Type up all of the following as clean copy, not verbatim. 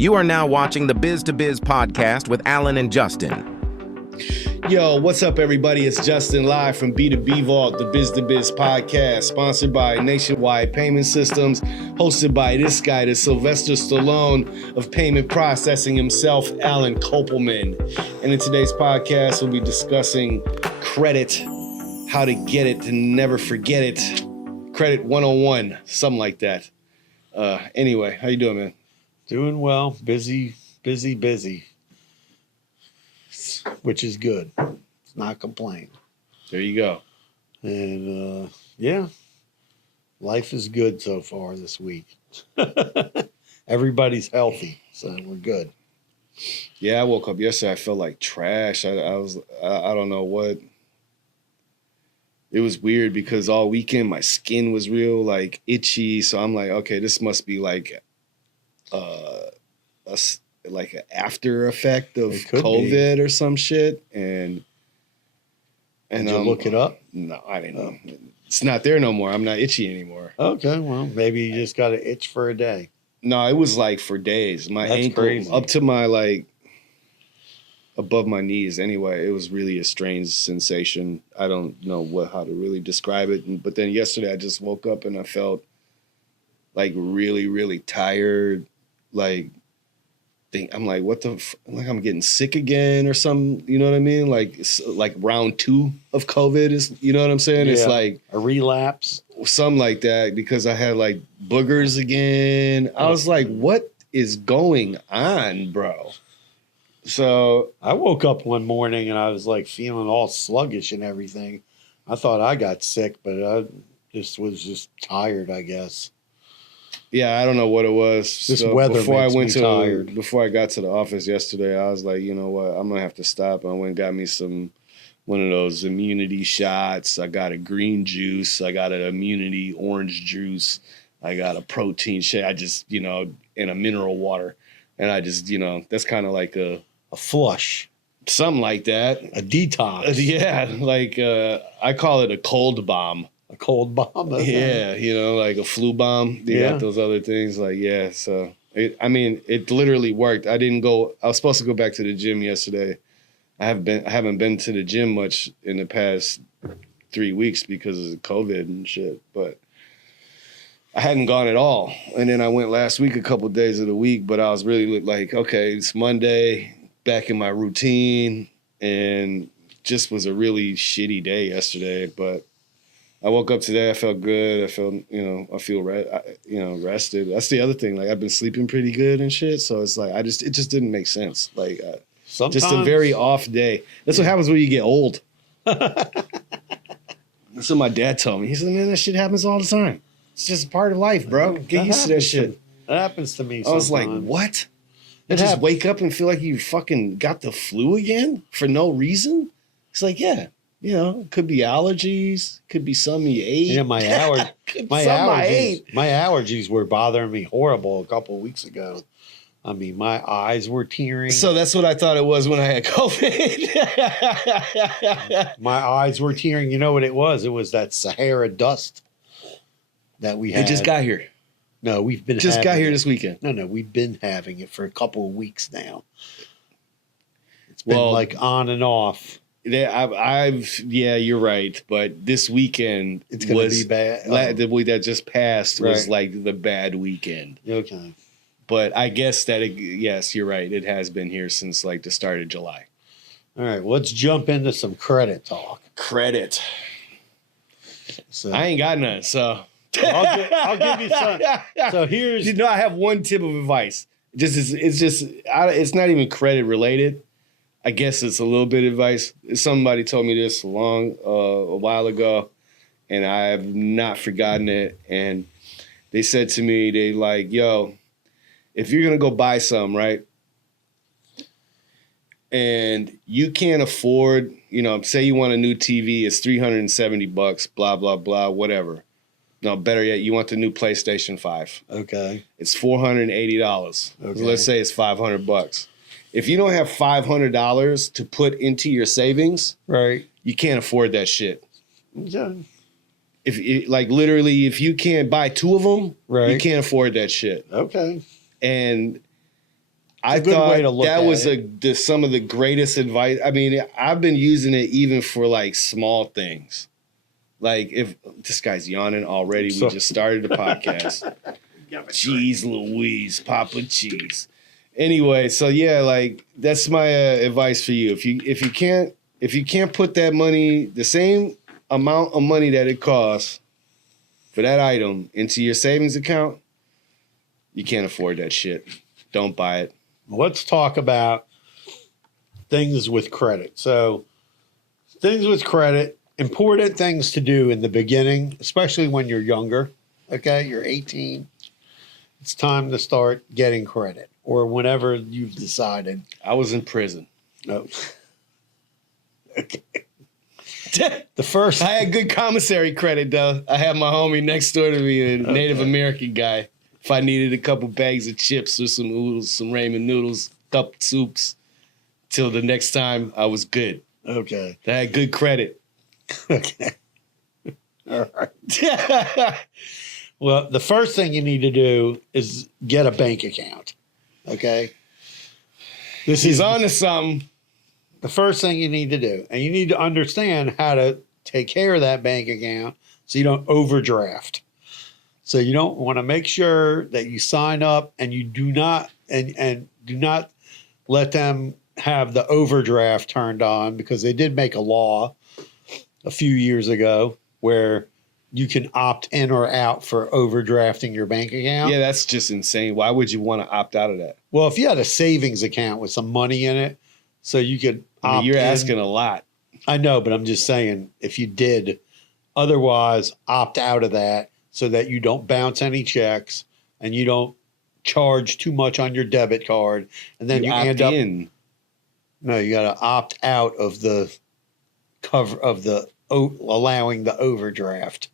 You are now watching the Biz to Biz podcast with Alan and Justin. Yo, what's up, everybody? It's Justin live from B2B Vault, the Biz to Biz podcast, sponsored by Nationwide Payment Systems, hosted by this guy, the Sylvester Stallone of payment processing himself, Alan Kopelman. And in today's podcast, we'll be discussing credit, how to get it and never forget it. Credit 101, something like that. Anyway, how you doing, man? Doing well. Busy, which is good. It's not complaining. There you go. And yeah, life is good so far this week. Everybody's healthy, so we're good. Yeah, I woke up yesterday. I felt like trash. I don't know what. It was weird because all weekend my skin was real like itchy. So I'm like, okay, this must be like like an after effect of COVID or some shit. And did you look it up? No, I didn't know. It's not there no more. I'm not itchy anymore. Okay, well, maybe you just got an itch for a day. No, it was like for days. My That's ankle crazy. up to my like above my knees. Anyway, it was really a strange sensation. I don't know how to really describe it. But then yesterday I just woke up and I felt like really, really tired. Like I'm like, what the? Like I'm getting sick again or something. You know what I mean? Like round 2 of COVID is. You know what I'm saying? Yeah. It's like A relapse. something like that because I had like boogers again. I was like, what is going on, bro? So I woke up one morning and I was like feeling all sluggish and everything. I thought I got sick, but I was just tired, I guess. yeah, I don't know what it was. This weather makes me tired. Before I got to the office yesterday, I was like, you know what, I'm gonna have to stop. I went and got me one of those immunity shots. I got a green juice. I got an immunity orange juice. I got a protein shake. I just, and a mineral water. And I just, that's kind of like a flush. something like that. A detox. Yeah, like I call it a cold bomb. A cold bomb. Okay. Yeah, like a flu bomb. They got those other things. Like, yeah, so it literally worked. I was supposed to go back to the gym yesterday. I haven't been to the gym much in the past 3 weeks because of COVID and shit, but I hadn't gone at all. And then I went last week a couple of days of the week, but I was really like, okay, it's Monday, back in my routine, and just was a really shitty day yesterday. But I woke up today, I felt good. I felt, I feel rested. That's the other thing. Like I've been sleeping pretty good and shit. So it's like, it just didn't make sense. Like Sometimes, just a very off day. That's what happens when you get old. That's what my dad told me. He said, man, that shit happens all the time. It's just part of life, bro. Get used to that shit. That happens to me I was like, sometimes. what? You just wake up and feel like you fucking got the flu again for no reason? It's like, yeah, it could be allergies, could be something you ate. Yeah, my allergies were bothering me horrible a couple of weeks ago. I mean, my eyes were tearing. So that's what I thought it was when I had COVID. My eyes were tearing. You know what it was? It was that Sahara dust that we had. It just got here. No, we've been just got here this weekend. No, we've been having it for a couple of weeks now. It's been like on and off. Yeah, you're right. But this weekend It's going to be bad. The week that just passed was like the bad weekend. Okay. But I guess that, yes, you're right. It has been here since like the start of July. All right, let's jump into some credit talk. Credit. So I ain't got none, so. I'll give you some. So here's. I have one tip of advice. It's not even credit related. I guess it's a little bit of advice. Somebody told me this a while ago, and I have not forgotten it. And they said to me, they like, yo, if you're going to go buy some, right? And you can't afford, say you want a new TV, it's $370, blah, blah, blah, whatever. No, better yet, you want the new PlayStation 5. Okay. It's $480. Okay. So let's say it's $500. If you don't have $500 to put into your savings, right, you can't afford that shit. Yeah. If if you can't buy 2 of them, right, you can't afford that shit. Okay. And I good thought way to look that at was it. some of the greatest advice. I mean, I've been using it even for like small things. Like if this guy's yawning already, we just started the podcast. Jeez Louise, Papa Cheese. Anyway, so yeah, like that's my advice for you. If you can't put that money, the same amount of money that it costs for that item into your savings account, you can't afford that shit. Don't buy it. Let's talk about things with credit. So, things with credit, important things to do in the beginning, especially when you're younger. Okay, you're 18. It's time to start getting credit, or whenever you've decided. I was in prison. No. Okay. The first, I had good commissary credit though. I had my homie next door to me, a Native American guy. If I needed a couple bags of chips or some noodles, some ramen noodles, cup soups, till the next time I was good. Okay. I had good credit. Okay. All right. Well, the first thing you need to do is get a bank account. Okay. He's on to something. The first thing you need to do, and you need to understand how to take care of that bank account so you don't overdraft. So you don't want to make sure that you sign up and you do not and do not let them have the overdraft turned on, because they did make a law a few years ago where you can opt in or out for overdrafting your bank account. Yeah, that's just insane. Why would you want to opt out of that? Well, if you had a savings account with some money in it, so you could opt you're in. asking a lot. I know, but I'm just saying, if you did otherwise opt out of that so that you don't bounce any checks and you don't charge too much on your debit card, and then you end up in. No, you got to opt out of the cover of the allowing the overdraft.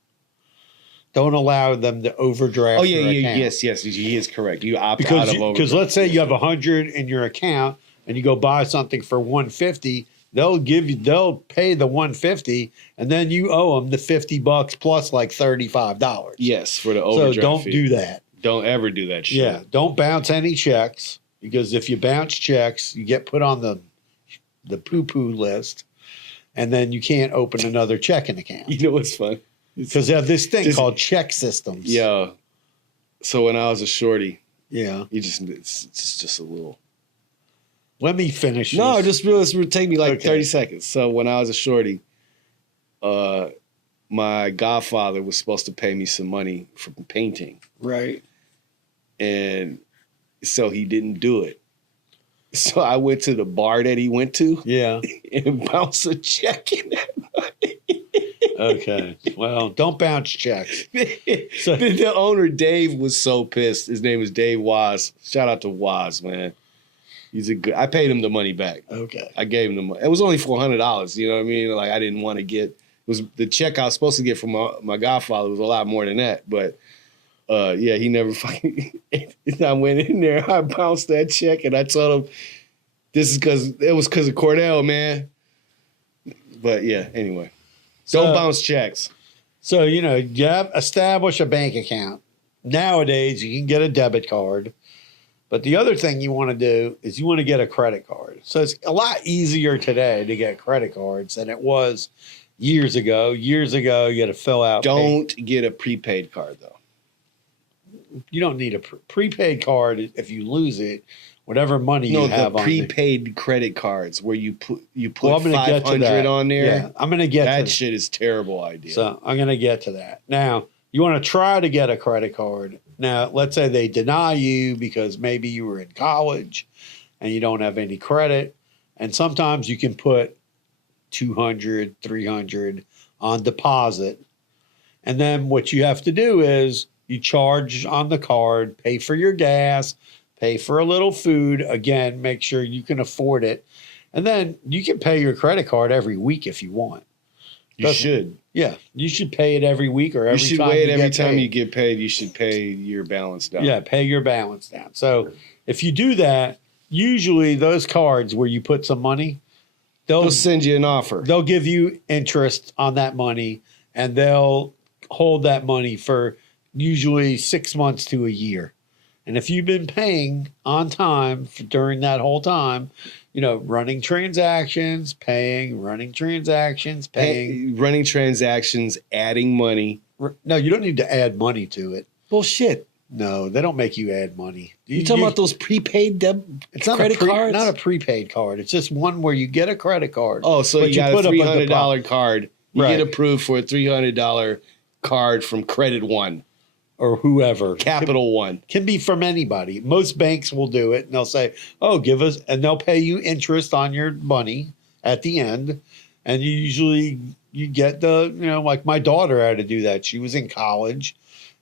Don't allow them to overdraft. Oh yeah, your yeah, account. yes, he is correct. You opt out of overdraft. Because let's say you have 100 in your account and you go buy something for 150, they'll pay the 150, and then you owe them the $50 plus like $35. Yes, for the overdraft. So don't fee. do that. Don't ever do that shit. Yeah, don't bounce any checks, because if you bounce checks, you get put on the poo-poo list, and then you can't open another checking account. You know what's fun? Because they have this thing called check systems. Yeah. So when I was a shorty, Yeah. it's just a little. Let me finish. No, this. just realize it would take me like Okay. 30 seconds. So when I was a shorty, my godfather was supposed to pay me some money for painting. Right. And so he didn't do it. So I went to the bar that he went to Yeah. and bounced a check in that money. Okay. Well, don't bounce checks. So- The owner, Dave, was so pissed. His name was Dave Waz. Shout out to Waz, man. He's a good. I paid him the money back. Okay. I gave him the money. It was only $400. You know what I mean? Like I didn't want to get. It was the check I was supposed to get from my godfather was a lot more than that. But yeah, he never fucking. I went in there. I bounced that check and I told him, "This is because of Cordell, man." But yeah, anyway. Don't bounce checks. So, you establish a bank account. Nowadays, you can get a debit card. But the other thing you want to do is you want to get a credit card. So it's a lot easier today to get credit cards than it was years ago. Years ago, you had to fill out. Don't get a prepaid card, though. You don't need a prepaid card if you lose it. Whatever money you have the on prepaid credit cards where you put Well, I'm gonna get to 500 that. on there. Yeah, I'm going to get to That that. shit is terrible idea. So I'm going to get to that. Now, you want to try to get a credit card. Now, let's say they deny you because maybe you were in college and you don't have any credit. And sometimes you can put 200, 300 on deposit. And then what you have to do is you charge on the card, pay for your gas, pay for a little food. Again, make sure you can afford it. And then you can pay your credit card every week if you want. you should. Yeah, you should pay it every week or every You should time wait you every get time paid. you get paid. You should pay your balance down. Yeah, pay your balance down. So if you do that, usually those cards where you put some money, They'll send you an offer. they'll give you interest on that money, and they'll hold that money for usually 6 months to a year. And if you've been paying on time during that whole time, you know, running transactions, paying, running transactions, paying. Running transactions, adding money. No, you don't need to add money to it. Bullshit. No, they don't make you add money. You talking about those prepaid it's not credit cards? Not a prepaid card. It's just one where you get a credit card. Oh, so you got a $300 card. You Right. get approved for a $300 card from Credit One. Or whoever. Capital One. Can be from anybody. Most banks will do it and they'll say, oh, give us, and they'll pay you interest on your money at the end. And you get the, you know, like my daughter had to do that. She was in college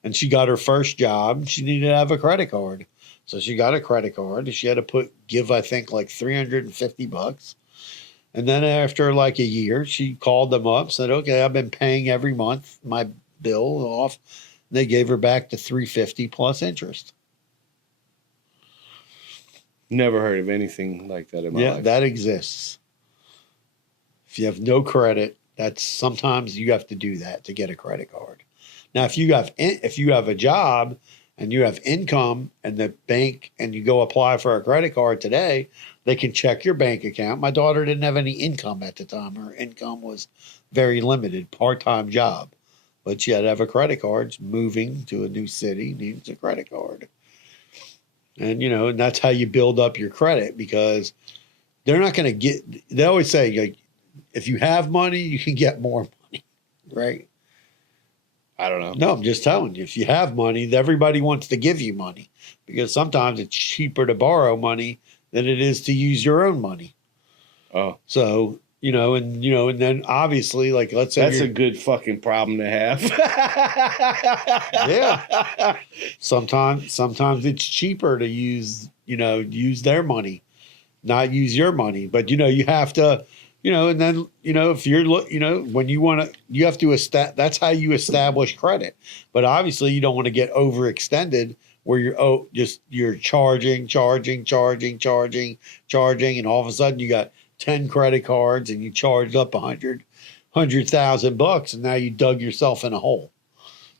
and she got her first job. She needed to have a credit card. So she got a credit card. She had to give, I think, like $350. And then after like a year, she called them up, said, okay, I've been paying every month my bill off. They gave her back the $350 plus interest. Never heard of anything like that in my life. Yeah, that exists. If you have no credit, that's sometimes you have to do that to get a credit card. Now, if you have a job and you have income and the bank and you go apply for a credit card today, they can check your bank account. My daughter didn't have any income at the time. Her income was very limited, part-time job. But she had to have a credit card. Moving to a new city needs a credit card. And, you know, and that's how you build up your credit because they're not going to get, they always say, like, if you have money, you can get more money, right? I don't know. No, I'm just telling you, if you have money, everybody wants to give you money because sometimes it's cheaper to borrow money than it is to use your own money. Oh. So, and then obviously, like, let's say that's a good fucking problem to have. Yeah. Sometimes it's cheaper to use their money, not use your money. But, you have to, and then, if you're, when you want to, you have to that's how you establish credit. But obviously you don't want to get overextended where you're charging. And all of a sudden you got 10 credit cards and you charged up $100,000 and now you dug yourself in a hole.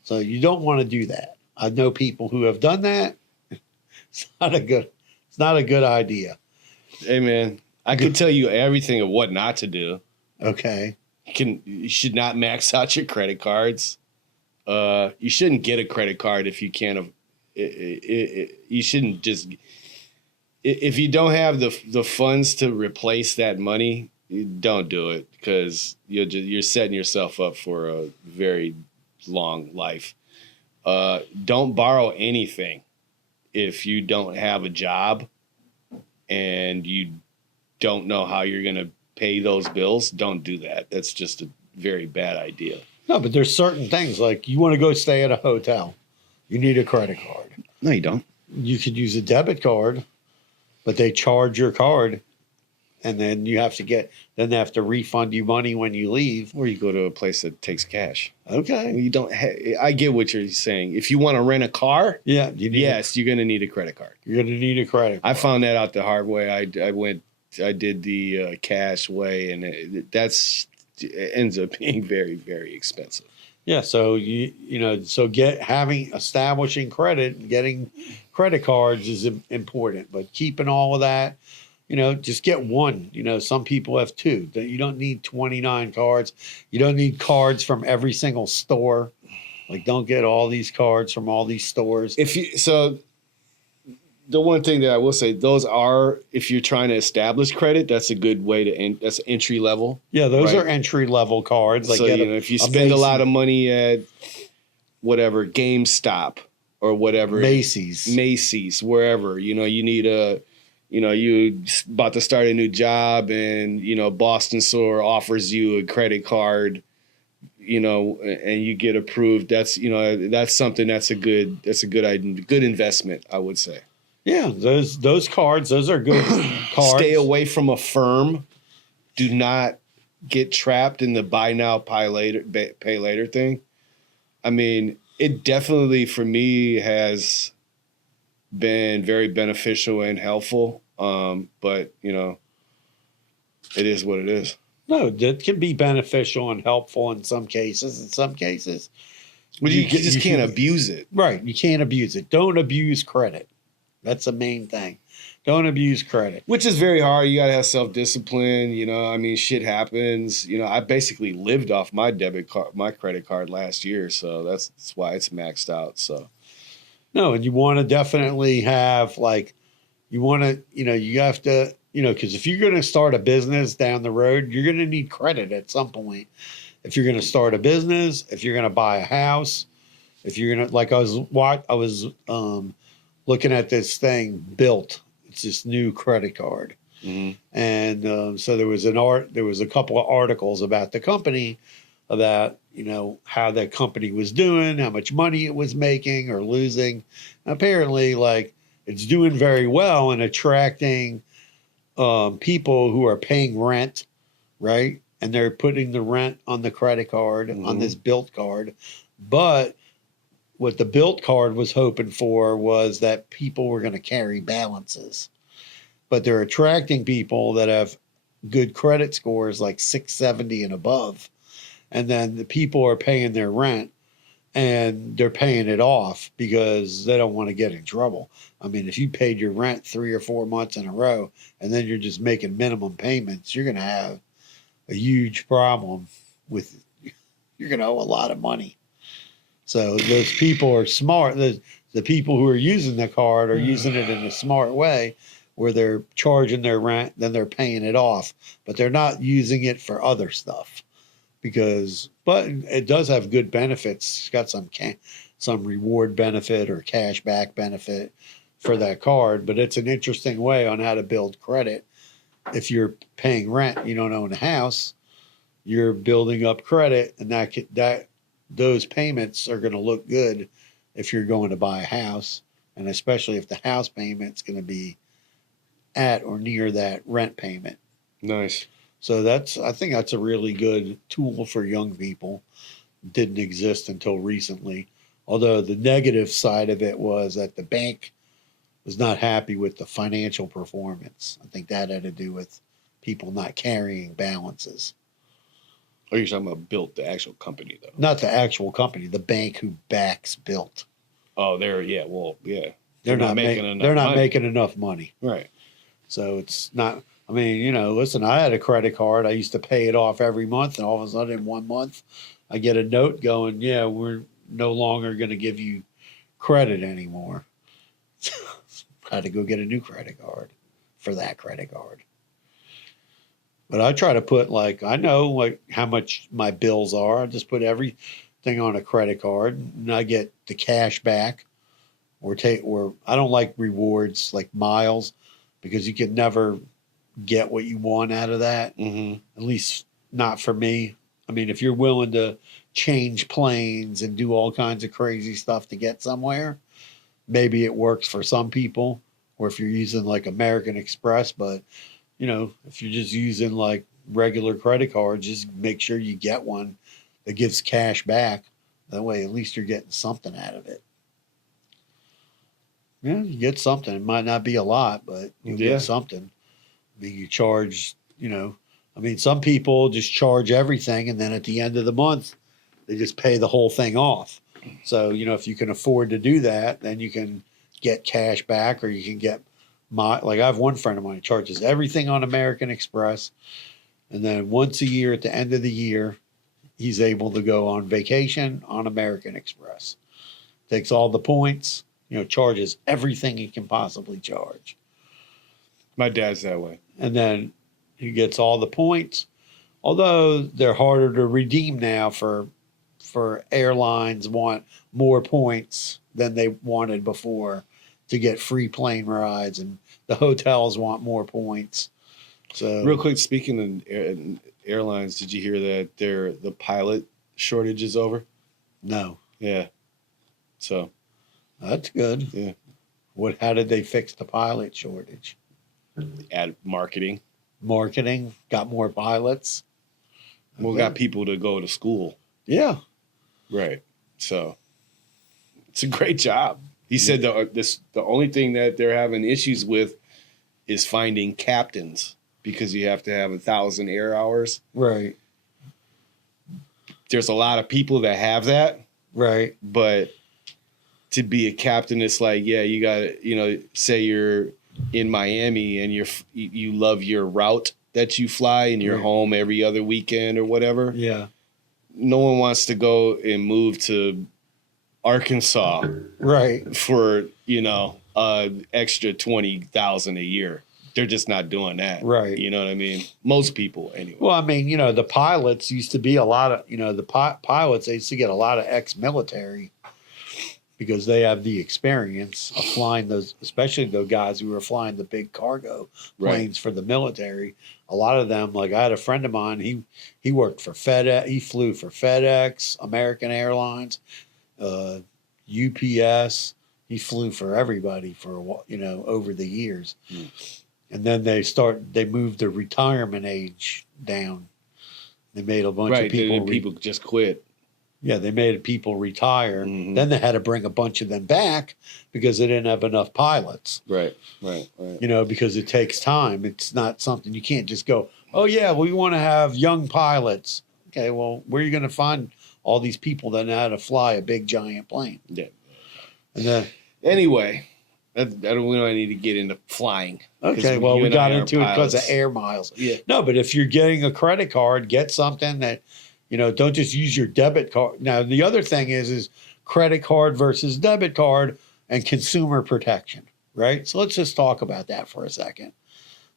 So you don't want to do that. I know people who have done that. It's not a good idea. Hey man, I could tell you everything of what not to do. Okay. You should not max out your credit cards. You shouldn't get a credit card if you can't. You shouldn't just. If you don't have the funds to replace that money, don't do it because you're setting yourself up for a very long life. Don't borrow anything if you don't have a job and you don't know how you're going to pay those bills. Don't do that. That's just a very bad idea. No, but there's certain things like you want to go stay at a hotel. You need a credit card. No, you don't. You could use a debit card. But they charge your card, and then they have to refund you money when you leave. Or you go to a place that takes cash. Okay. You don't. I get what you're saying. If you want to rent a car, yeah, you're going to need a credit card. You're going to need a credit card. I found that out the hard way. I did the cash way, and it ends up being very, very expensive. Yeah, so establishing credit and getting credit cards is important, but keeping all of that, just get one. Some people have two. You don't need 29 cards. You don't need cards from every single store. Like, don't get all these cards from all these stores. The one thing that I will say, those are, if you're trying to establish credit, that's a good way to that's entry level. Yeah, those are entry level cards. Like, so, if you spend a lot of money at whatever, GameStop or whatever, Macy's, wherever, you need you about to start a new job and, Boston Store offers you a credit card, and you get approved. That's, that's something that's a good idea, good investment, I would say. Yeah, those cards, those are good cards. Stay away from a firm. Do not get trapped in the buy now, pay later thing. I mean, it definitely for me has been very beneficial and helpful. But it is what it is. No, that can be beneficial and helpful in some cases. In some cases, but you just can't abuse it. Right, you can't abuse it. Don't abuse credit. That's the main thing. Don't abuse credit. Which is very hard. You got to have self-discipline. I mean, shit happens. I basically lived off my debit card, my credit card last year. So that's why it's maxed out. So. No, and you want to definitely have you have to, because if you're going to start a business down the road, you're going to need credit at some point. If you're going to start a business, if you're going to buy a house, if you're going to, like I was looking at this thing Built. It's this new credit card. Mm-hmm. And so there was a couple of articles about the company, about how that company was doing, how much money it was making or losing. Apparently, like, it's doing very well and attracting people who are paying rent, right? And they're putting the rent on the credit card, on this Built card. But what the Built card was hoping for was that people were going to carry balances. But they're attracting people that have good credit scores, like 670 and above. And then the people are paying their rent and they're paying it off because they don't want to get in trouble. I mean, if you paid your rent 3 or 4 months in a row and then you're just making minimum payments, you're going to have a huge problem you're going to owe a lot of money. So those people are smart. The people who are using the card are using it in a smart way where they're charging their rent, then they're paying it off, but they're not using it for other stuff. But it does have good benefits. It's got some reward benefit or cash back benefit for that card, but it's an interesting way on how to build credit. If you're paying rent, you don't own a house, you're building up credit, and those payments are going to look good if you're going to buy a house, and especially if the house payment's going to be at or near that rent payment. Nice. So I think that's a really good tool for young people. Didn't exist until recently. Although the negative side of it was that the bank was not happy with the financial performance. I think that had to do with people not carrying balances. Oh, you're talking about Built, the actual company, though. Not the actual company, the bank who backs Built. Oh, yeah. They're not making enough money. Right. So it's not. I mean, listen, I had a credit card. I used to pay it off every month. And all of a sudden, in 1 month, I get a note going, yeah, we're no longer going to give you credit anymore. I had to go get a new credit card for that credit card. But I try to put, I know how much my bills are. I just put everything on a credit card and I get the cash back or I don't like rewards like miles because you can never get what you want out of that. Mm-hmm. At least not for me. I mean, if you're willing to change planes and do all kinds of crazy stuff to get somewhere, maybe it works for some people. Or if you're using like American Express, but if you're just using like regular credit cards, just make sure you get one that gives cash back. That way, at least you're getting something out of it. Yeah, you get something. It might not be a lot, but you get something. I mean, you charge, some people just charge everything. And then at the end of the month, they just pay the whole thing off. So, if you can afford to do that, then you can get cash back or you can get I have one friend of mine who charges everything on American Express. And then once a year at the end of the year, he's able to go on vacation on American Express. Takes all the points, charges everything he can possibly charge. My dad's that way. And then he gets all the points. Although they're harder to redeem now for airlines want more points than they wanted before to get free plane rides, and the hotels want more points. So real quick, speaking of airlines, did you hear that the pilot shortage is over? No. Yeah. So that's good. Yeah. How did they fix the pilot shortage? Add marketing. Marketing, got more pilots. We got people to go to school. Yeah. Right. So it's a great job. He said the only thing that they're having issues with is finding captains because you have to have 1,000 air hours. Right. There's a lot of people that have that. Right. But to be a captain. It's like, yeah, you got to, say you're in Miami and you love your route that you fly and you're home every other weekend or whatever. Yeah. No one wants to go and move to Arkansas, right, for extra 20,000 a year. They're just not doing that, right? You know what I mean? Most people, anyway. Well, I mean, the pilots used to be a lot of the pilots. They used to get a lot of ex-military because they have the experience of flying those, especially the guys who were flying the big cargo planes for the military. A lot of them, like I had a friend of mine, he worked for FedEx. He flew for FedEx, American Airlines, UPS. He flew for everybody for over the years. And then they moved the retirement age down. They made a bunch of people just quit. Yeah, they made people retire. Mm-hmm. Then they had to bring a bunch of them back because they didn't have enough pilots. Right. Because it takes time. It's not something you can't just go, oh, yeah, we want to have young pilots. Okay, well, where are you going to find all these people that know how to fly a big, giant plane? Yeah. And then, anyway, we don't need to get into flying. Okay, well, we got into it because of air miles. Yeah. No, but if you're getting a credit card, get something that, don't just use your debit card. Now, the other thing is credit card versus debit card and consumer protection, right? So let's just talk about that for a second.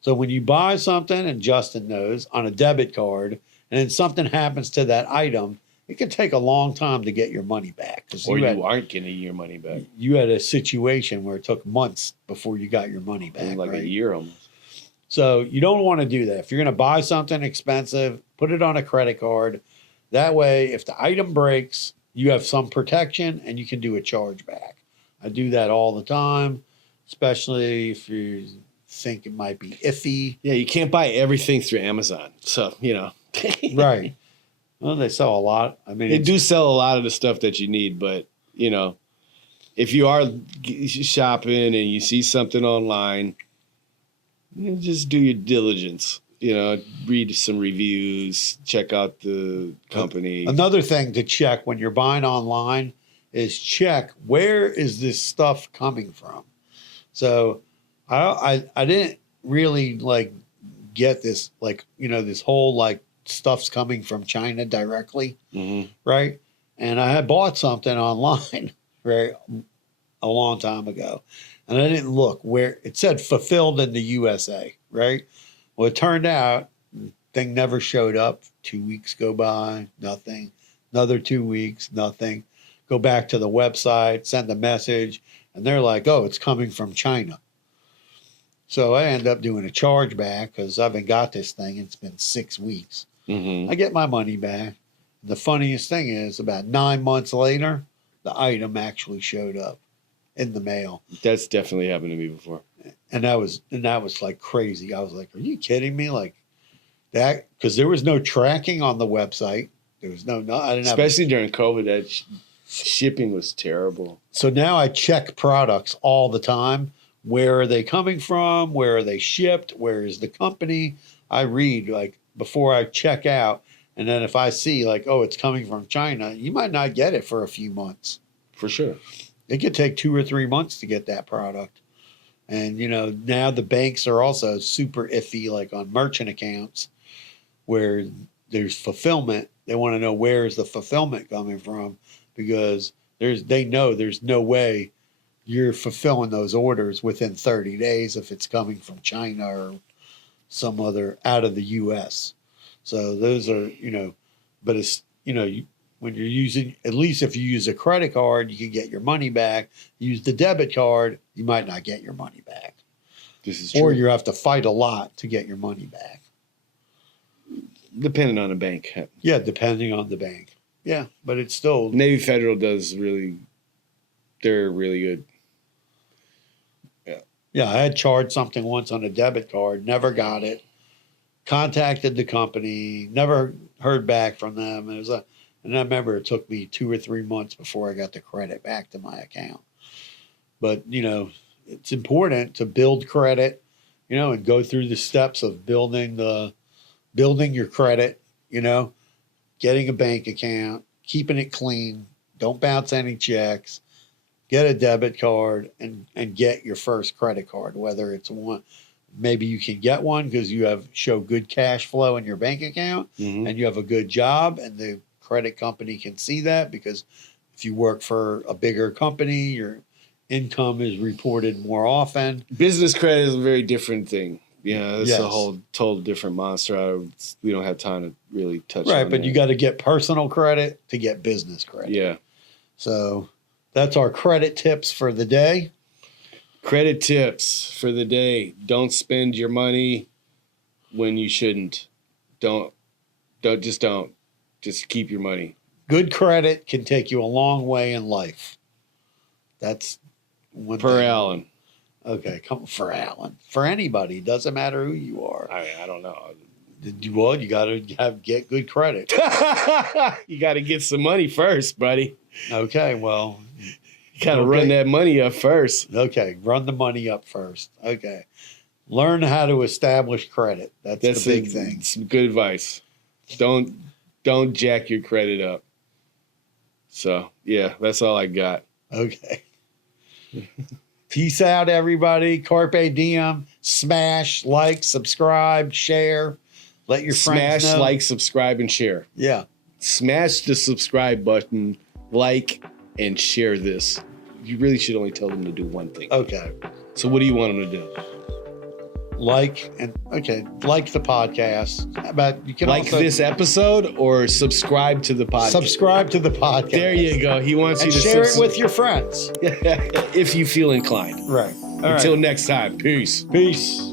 So when you buy something, and Justin knows, on a debit card, and then something happens to that item, it can take a long time to get your money back. Or you aren't getting your money back. You had a situation where it took months before you got your money back. Like right? a year almost. So you don't want to do that. If you're going to buy something expensive, put it on a credit card. That way, if the item breaks, you have some protection and you can do a chargeback. I do that all the time, especially if you think it might be iffy. Yeah, you can't buy everything through Amazon. So, Right. Well, they sell a lot. I mean, they do sell a lot of the stuff that you need, but, if you are shopping and you see something online, just do your diligence. Read some reviews, check out the company. Another thing to check when you're buying online is check where is this stuff coming from. So I didn't really get this this whole stuff's coming from China directly, right? And I had bought something online right a long time ago, and I didn't look where it said fulfilled in the USA, right? Well, it turned out thing never showed up. 2 weeks go by, nothing. Another 2 weeks, nothing. Go back to the website, send a message, and they're like, oh, it's coming from China. So I end up doing a chargeback because I haven't got this thing. It's been 6 weeks. I get my money back. The funniest thing is about 9 months later, the item actually showed up in the mail. That's definitely happened to me before. And that was like crazy. I was like, are you kidding me? Like that, because there was no tracking on the website. There was no I didn't have. Especially during COVID, that shipping was terrible. So now I check products all the time. Where are they coming from? Where are they shipped? Where is the company? I read before I check out. And then if I see oh, it's coming from China, you might not get it for a few months. For sure. It could take 2 or 3 months to get that product. And, now the banks are also super iffy, on merchant accounts where there's fulfillment. They want to know where is the fulfillment coming from because they know there's no way you're fulfilling those orders within 30 days if it's coming from China or some other out of the U.S. So those are, but it's, when you're using, at least if you use a credit card, you can get your money back. Use the debit card, you might not get your money back. This is true. Or you have to fight a lot to get your money back. Depending on the bank. Yeah, depending on the bank. Yeah, but it's still... Navy Federal they're really good. Yeah, I had charged something once on a debit card, never got it. Contacted the company, never heard back from them. And I remember it took me 2 or 3 months before I got the credit back to my account. But, it's important to build credit, and go through the steps of building your credit, getting a bank account, keeping it clean, don't bounce any checks, get a debit card and get your first credit card, whether it's one. Maybe you can get one because you show good cash flow in your bank account and you have a good job, and the credit company can see that, because if you work for a bigger company, your income is reported more often. Business credit is a very different thing. Yeah, it's a whole total different monster. We don't have time to really touch on Right, but that. you got to get personal credit to get business credit. Yeah. So that's our credit tips for the day. Credit tips for the day. Don't spend your money when you shouldn't. Don't. Just keep your money. Good credit can take you a long way in life. That's one Per thing. Alan. Okay, come for Alan. For anybody, doesn't matter who you are. I don't know. Well, you got to get good credit. You got to get some money first, buddy. Okay, well, You got to run that money up first. okay, run the money up first. Okay, learn how to establish credit. That's the big thing. Some good advice. Don't jack your credit up. So yeah, that's all I got. Okay. Peace out, everybody. Carpe diem. Smash, like, subscribe, share. Let your friends Smash, know. like, subscribe, and share. Yeah. Smash the subscribe button, like, and share this. You really should only tell them to do one thing. Okay. So what do you want them to do? Like the podcast. But you can Like also this episode or subscribe to the podcast? subscribe to the podcast. There you go. He wants And you to share it with your friends. if you feel inclined. Right. All Until right. next time. Peace. Peace.